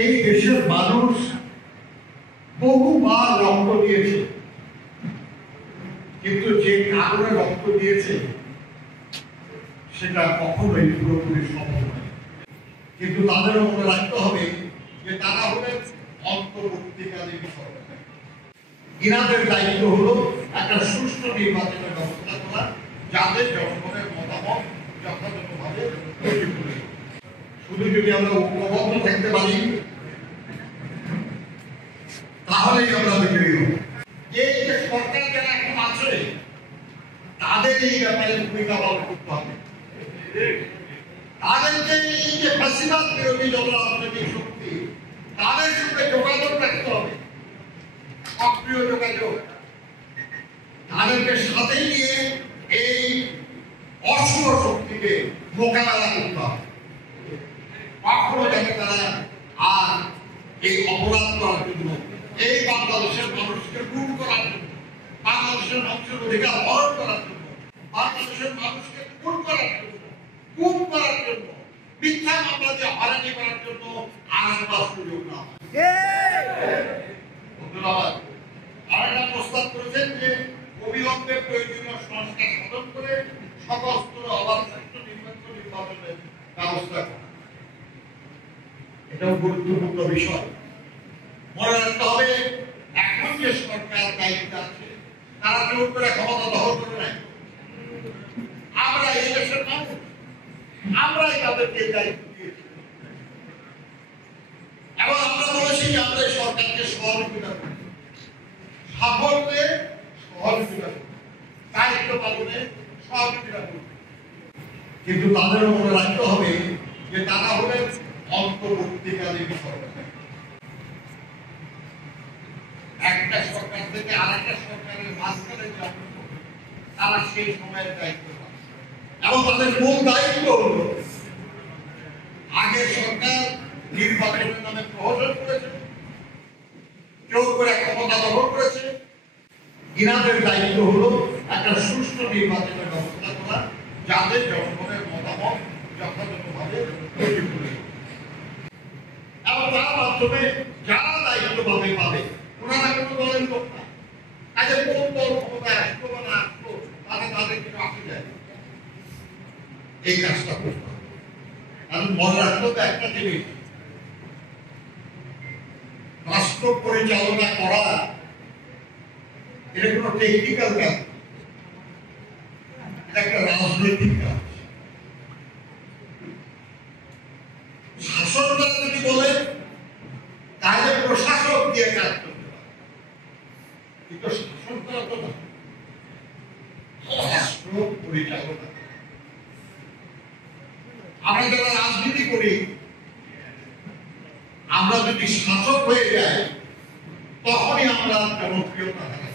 এই দেশের মানুষ বহুবার রক্ত দিয়েছে, কিন্তু যে কারণে রক্ত দিয়েছে সেটা কখনোই পুরোপুরি সম্ভব নয়। কিন্তু তাদেরও মনে রাখতে হবে যে তারা হলেন অন্তর্বর্তীকালীন সরকার। ইনাদের দায়িত্ব হলো একটা সুষ্ঠু নির্বাচনের ব্যবস্থা করা, যাদের জনগণের মতামত যথাযথভাবে প্রতিফলিত। শুধু যদি আমরা ঐক্যবদ্ধ থাকতে পারি তাহলেই আমরা বিজয়ী হব। এই যে সরকার যারা এখন আছে তাদের এই ব্যাপারে ভূমিকা পালন করতে হবে। তাদেরকে এই যে ফ্যাসিবাদ বিরোধী যত রাজনৈতিক শক্তি তাদের সঙ্গে যোগাযোগ রাখতে হবে, সক্রিয় যোগাযোগ। তাদেরকে সাথে নিয়ে এই অশুভ শক্তিকে মোকাবেলা করতে হবে। কখনো যাতে তারা আর এই অপরাধ করার জন্য, এই বাংলাদেশের মানুষকে গুম করার জন্য, বাংলাদেশের মানুষের অধিকার হরণ করার জন্য, বাংলাদেশের মানুষকে খুন করার জন্য, গুম করার জন্য, মিথ্যা মামলা দিয়ে হয়রানি করার জন্য আর সুযোগ না হয়। আরেকটা প্রস্তাব করেছেন যে অবিলম্বে প্রয়োজনীয় সংস্কার সাধন করে সকল স্তরে অবাধ সুষ্ঠু নির্বাচনের ব্যবস্থা করা। এটাও গুরুত্বপূর্ণ বিষয়। মনে রাখতে হবে এখন যে সরকার দায়িত্বে আছে তারা জোর করে ক্ষমতা দখল করে নাই। আমরা এই দেশের মানুষ, আমরাই তাদেরকে দায়িত্ব দিয়েছি এবং আমরা বলেছি যে আমরা সরকারকে সহযোগিতা করি, সাফল্যে সহযোগিতা করি, দায়িত্ব পালনে সহযোগিতা করি। কিন্তু তাদেরও মনে রাখতে হবে যে তারা হলেন অন্তর্বর্তীকালীন সরকার। একটা সরকার থেকে আরেকটা সরকারের মাঝখানে তারা সেই সময়ের দায়িত্ব পায় এবং তাদের মূল দায়িত্ব হল আগের সরকার নির্বাচনের নামে প্রহসন করেছে, জোর করে ক্ষমতা দখল করেছে। ইনাদের দায়িত্ব হলো একটা সুষ্ঠু নির্বাচনের ব্যবস্থা করা, যাদের জনগণের মতামত যথাযথভাবে প্রতিফলিত এবং তার মাধ্যমে যারা দায়িত্ব পাবে ওনারা কোনো দলের লোক না। কাজে কোন দল ক্ষমতায় আসতো বা না আসতো তাহলে তাদের কিছু আসে যায় এই কাজটা করতে হবে। আমি মনে রাখতে হবে একটা জিনিস, রাষ্ট্র পরিচালনা করা এটা কোনো টেকনিক্যাল কাজ, এটা একটা রাজনৈতিক কাজ। শাসনটা যদি বলে তাহলে প্রশাসক দিয়ে কাজ করতে পারে, কিন্তু শাসন করা তো না, রাষ্ট্র পরিচালনা। আমরা যারা রাজনীতি করি আমরা যদি শাসক হয়ে যাই তখনই আমরা জনপ্রিয়তা হারাই,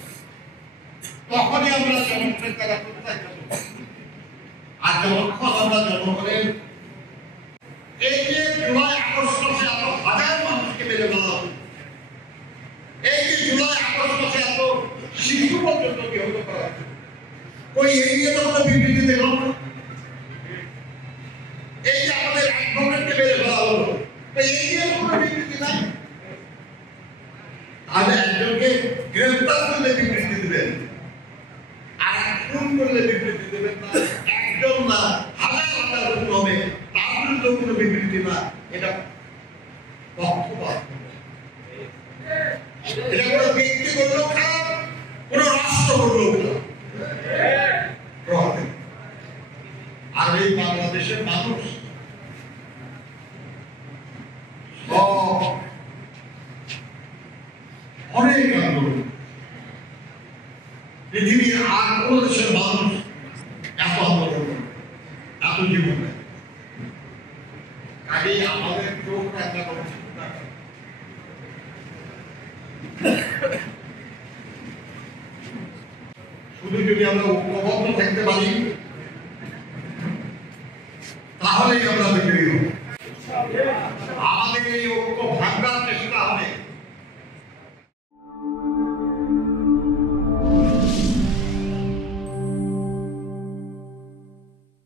তখনই আমরা জনপ্রিয়তা প্রত্যাখ্যাত করি। আর যখন আমরা জনগণের এই যে জুলাই আগস্ট মাসে এত হাজার মানুষকে মেরে ফেলা হবে, এই যে জুলাই আগস্ট মাসে এত শিশু পর্যন্ত নিহত করা হবে, ওই এই নিয়ে তো কোনো বিবৃতি দেখলাম না। এই যে আমাদের অ্যাডভোকেটকে মেরে ফেলা হলো, এই নিয়ে কোনো বিবৃতি নাই। তাহলে একজনকে গ্রেফতার করলে বিবৃতি দেবেন আর খুন করলে বিবৃতি দেবেন না, একজন না হাজার হাজার খুন হবে তার বিরুদ্ধে কোনো বিবৃতি না। এটা পক্ষপাত, এটা কোনো ব্যক্তি করলেও খারাপ, কোনো রাষ্ট্র করলেও খারাপ। আর এই বাংলাদেশের মানুষ অনেক আন্দোলন, পৃথিবীর আর কোন দেশের মানুষ এত আন্দোলন, এত জীবন। আগে আমাদের চোখ রাখা শুধু যদি আমরা ঐক্যবদ্ধ থাকতে পারি তাহলেই আমরা বিজয়ী হব। আমাদের এই ঐক্য